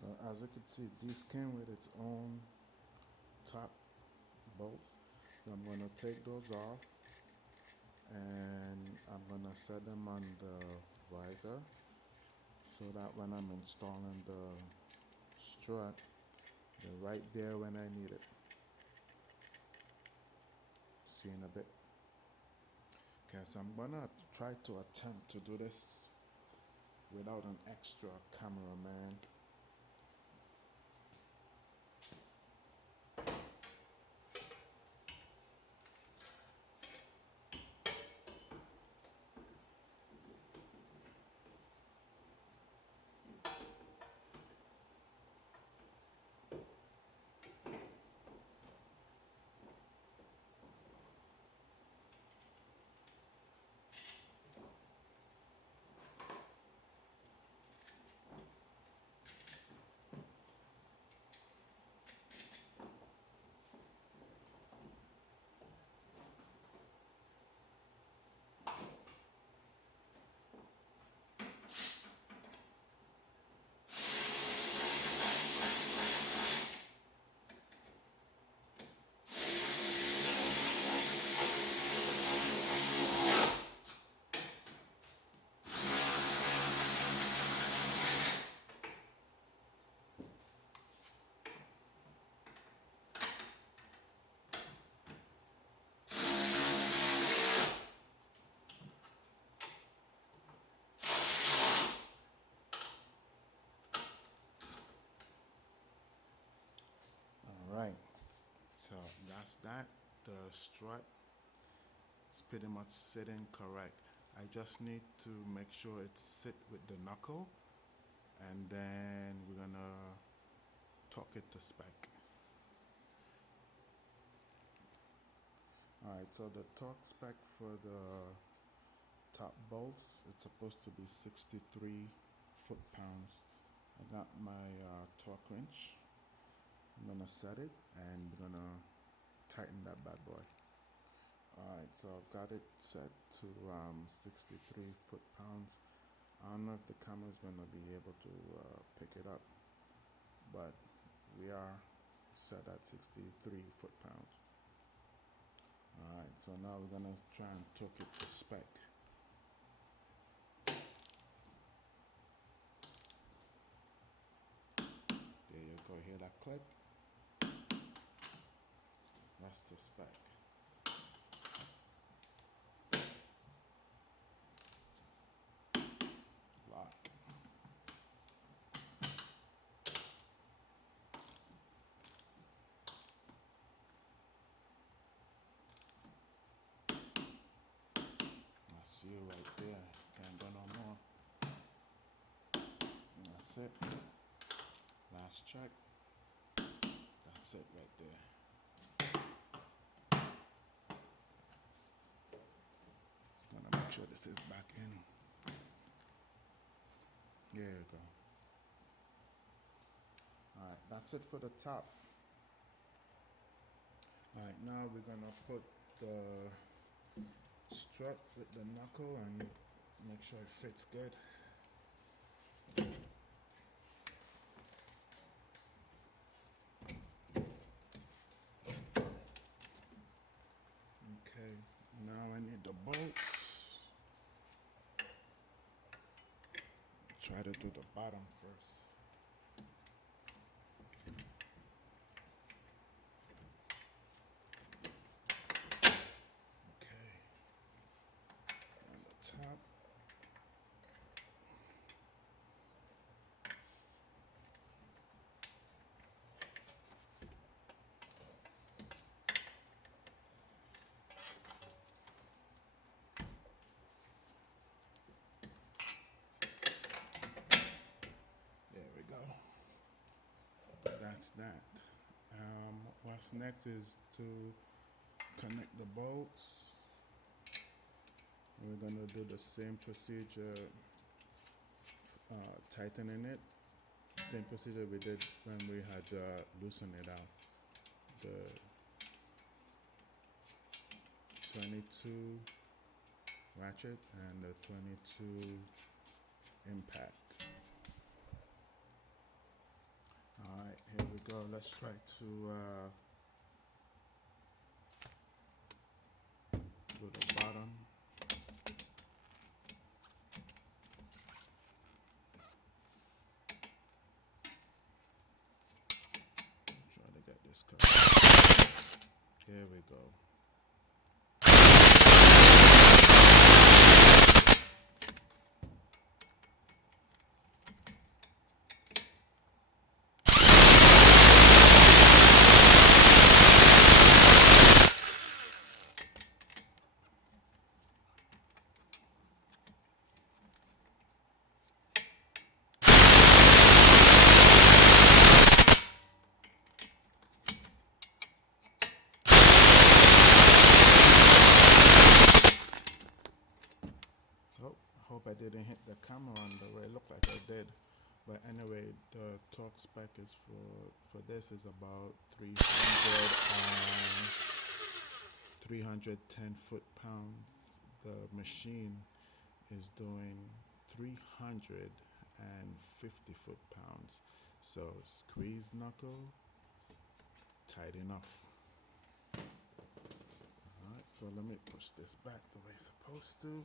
So as you can see, this came with its own top bolts. So I'm gonna take those off and I'm gonna set them on the visor so that when I'm installing the strut, they're right there when I need it. See in a bit. Okay, so I'm gonna try to attempt to do this without an extra cameraman. Alright, so that's that. The strut is pretty much sitting correct. I just need to make sure it sit with the knuckle and then we're gonna torque it to spec. Alright, so the torque spec for the top bolts, it's supposed to be 63 foot-pounds. I got my torque wrench. I'm gonna set it and we're gonna tighten that bad boy. Alright, so I've got it set to 63 foot-pounds. I don't know if the camera is gonna be able to pick it up, but we are set at 63 foot-pounds. Alright, so now we're gonna try and torque it to spec. There you go, hear that click? That's the spec. Lock. That's you right there. Can't go no more. And that's it. Last check. That's it right there. Just gonna make sure this is back in. There you go. Alright, that's it for the top. Alright, now we're gonna put the strut with the knuckle and make sure it fits good. Okay, now I need the bolts. Try to do the bottom first. Okay, and the top. There we go. That's that. What's next is to connect the bolts. We're gonna do the same procedure, tightening it. Same procedure we did when we had loosened it out. The 22 ratchet and the 22 impact. let's try to do the bottom. Try to get this cut. Here we go. Oh, I hope I didn't hit the camera on the way. It looked like I did. But anyway, the torque spec is for this is about 310 foot-pounds. The machine is doing 350 foot-pounds. So squeeze knuckle, tight enough. Alright, so let me push this back the way it's supposed to.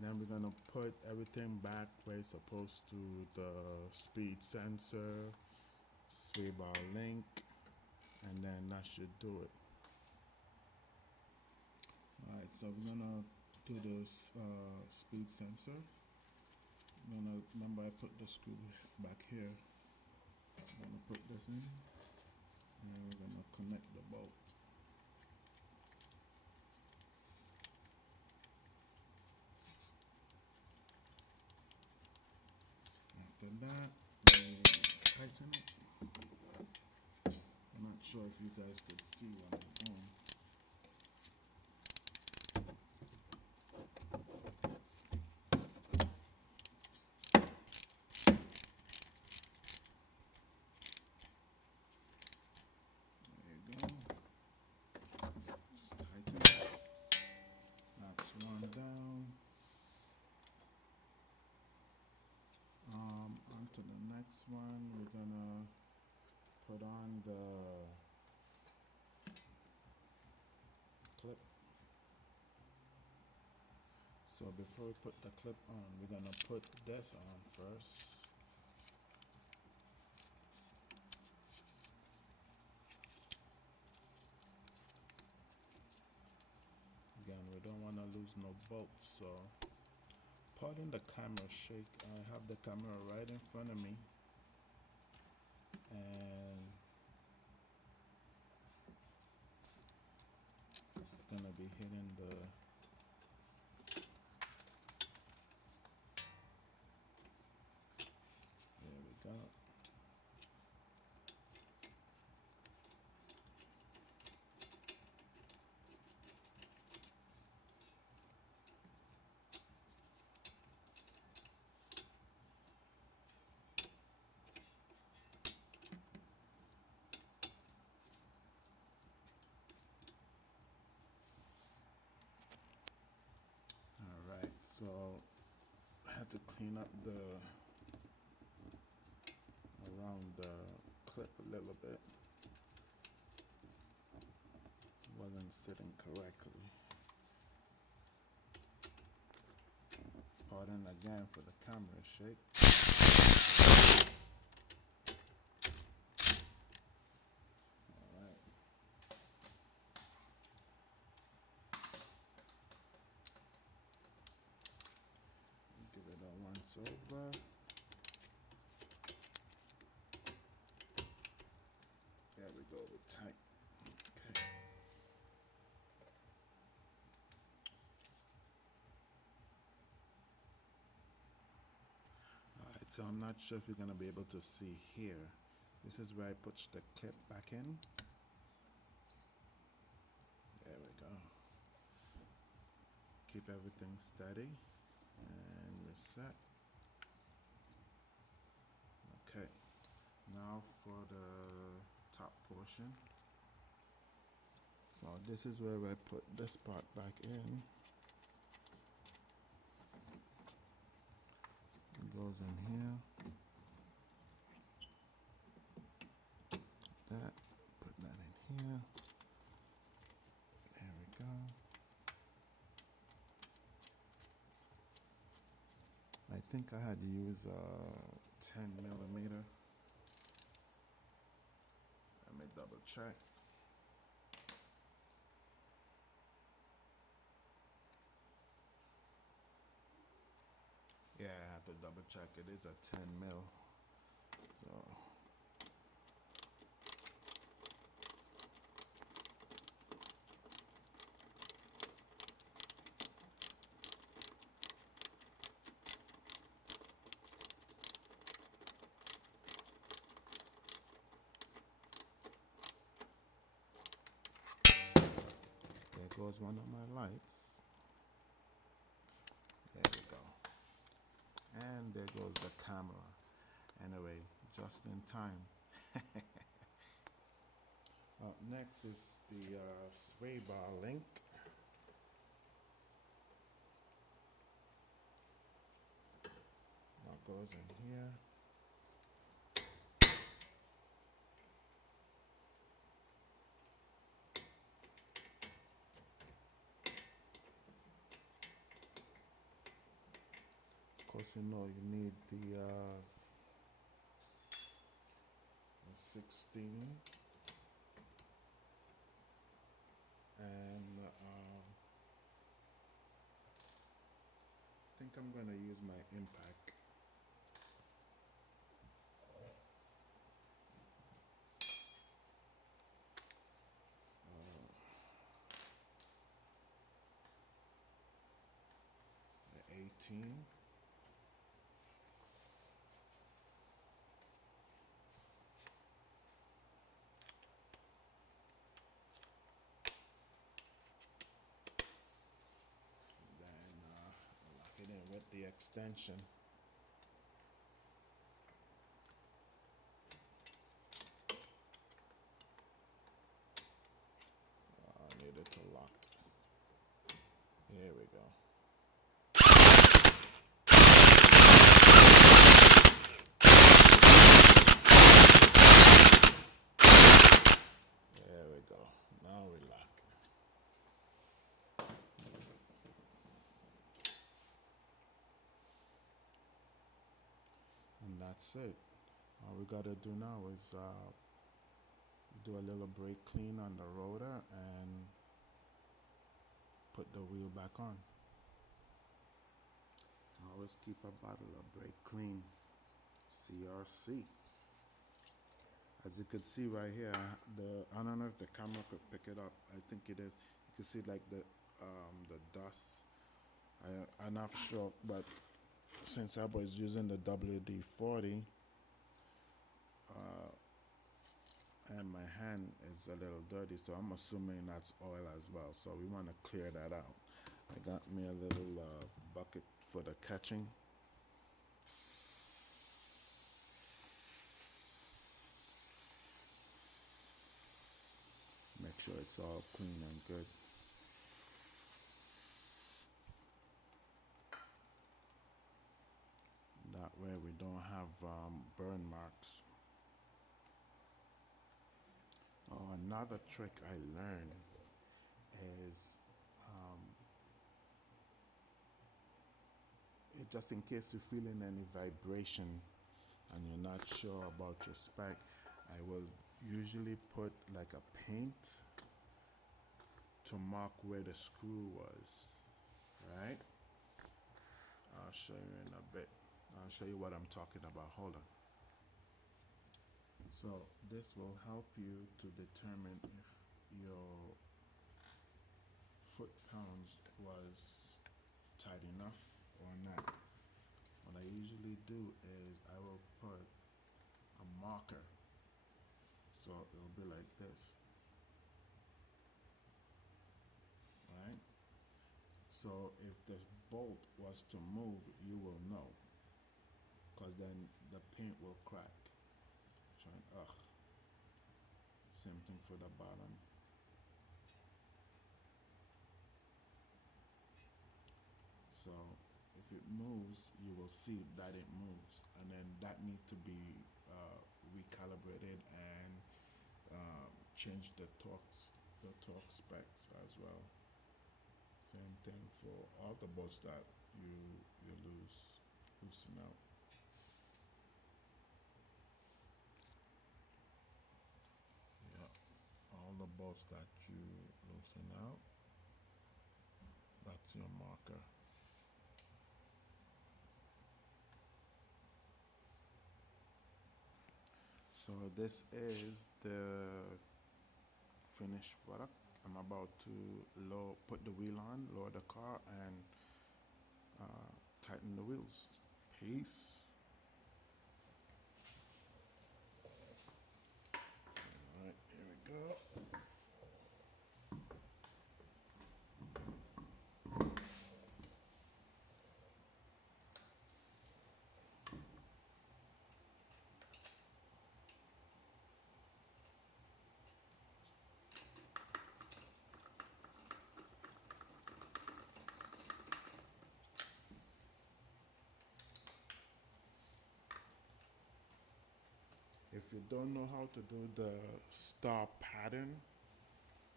Then we're gonna put everything back where it's supposed to, the speed sensor, sway bar link, and then that should do it. Alright, so we're gonna do this speed sensor. Remember I put the screw back here. I'm gonna put this in, and we're gonna connect the bolt. After that, we tighten it. I'm not sure if you guys could see what I'm doing. There you go. Just tighten it. That's one down. On to the next one. We're gonna put on the clip. So before we put the clip on, we're gonna put this on first. Again, we don't want to lose no bolts, so pardon the camera shake. I have the camera right in front of me, and it's gonna be hitting the there we go. Alright, so I had to clean up the around the clip a little bit. It wasn't sitting correctly. Pardon again for the camera shake. Alright. Give it a once over. There we go, we're tight. Okay. Alright, so I'm not sure if you're gonna be able to see here. This is where I put the clip back in. There we go. Keep everything steady and reset. Okay, now for the top portion. So this is where I put this part back in. It goes in here. here. There we go. I think I had used 10 millimeter. Let me double check. Yeah, I have to double check. It is a 10 mil. So there goes one of my lights. There we go. And there goes the camera. Anyway, just in time. Up next is the sway bar link. That goes in here. Of course, you know you need the 16 and I think I'm gonna use my impact. The 18. Then lock it in with the extension. I need it to lock. Here we go. There we go. Now we lock. And that's it. All we gotta do now is do a little brake clean on the rotor and put the wheel back on. Always keep a bottle of brake clean, CRC. As you can see right here, I don't know if the camera could pick it up. I think it is. You can see like the dust. I'm not sure, but since I was using the WD-40, and my hand is a little dirty, so I'm assuming that's oil as well. So we want to clear that out. I got me a little bucket for the catching. Make sure it's all clean and good. That way we don't have burn marks. Oh, another trick I learned is just in case you're feeling any vibration and you're not sure about your spec, I will usually put like a paint to mark where the screw was, right? I'll show you in a bit. I'll show you what I'm talking about. Hold on. So this will help you to determine if your foot pounds was tight enough or not. What I usually do is I will put a marker, so it'll be like this, right? So if the bolt was to move, you will know, because then the paint will crack. Same thing for the bottom. So if it moves, you will see that it moves, and then that needs to be recalibrated and change the torque specs as well. Same thing for all the bolts that you you loosen out. Yeah, all the bolts that you loosen out, that's your marker. So this is the finished product. I'm about to put the wheel on, lower the car, and tighten the wheels. Peace. All right, here we go. If you don't know how to do the star pattern,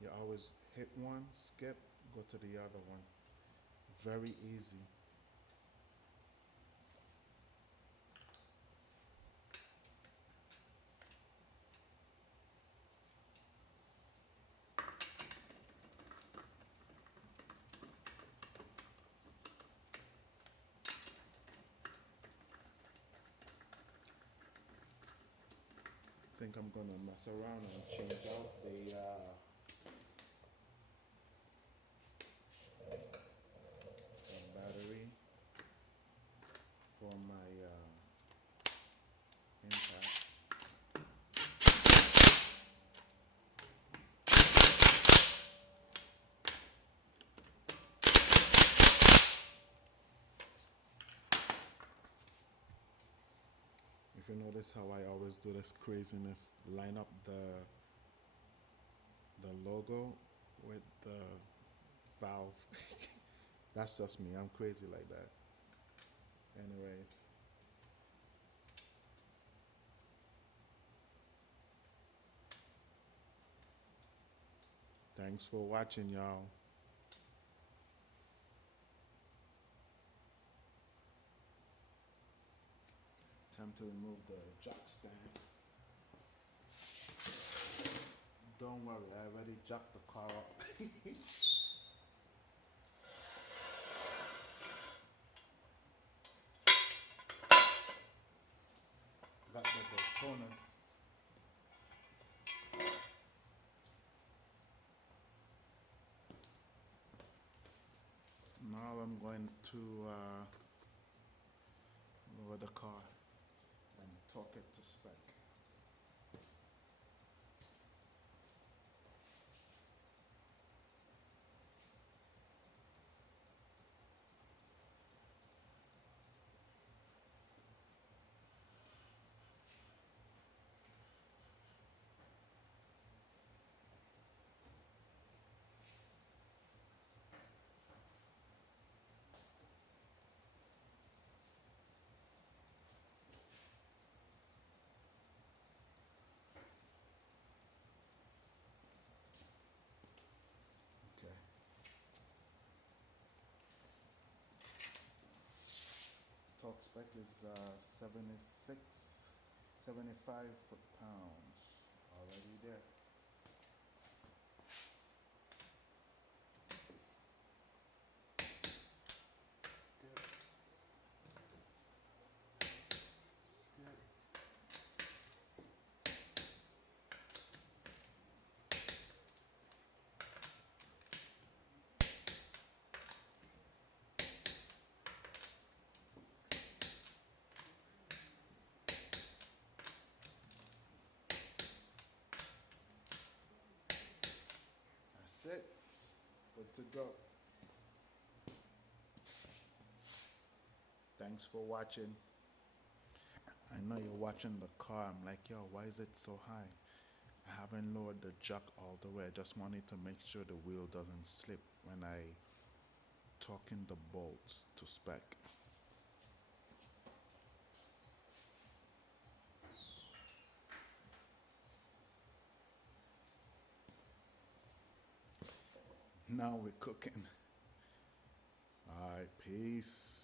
you always hit one, skip, go to the other one. Very easy. I think I'm gonna mess around and change out the battery for my impact. If you notice how I always do this craziness, line up the logo with the valve. That's just me. I'm crazy like that. Anyways, thanks for watching, y'all. Time to remove the jack stand. Don't worry, I already jacked the car up. Got the toners. Now I'm going to lower the car and torque it to spec. Okay. Torque spec is 76, 75 foot-pounds. Already there. Skip, skip. That's it. Good to go. Thanks for watching. I know you're watching the car. I'm like, yo, why is it so high? I haven't lowered the jack all the way. I just wanted to make sure the wheel doesn't slip when I torque in the bolts to spec. Now we're cooking. All right, peace.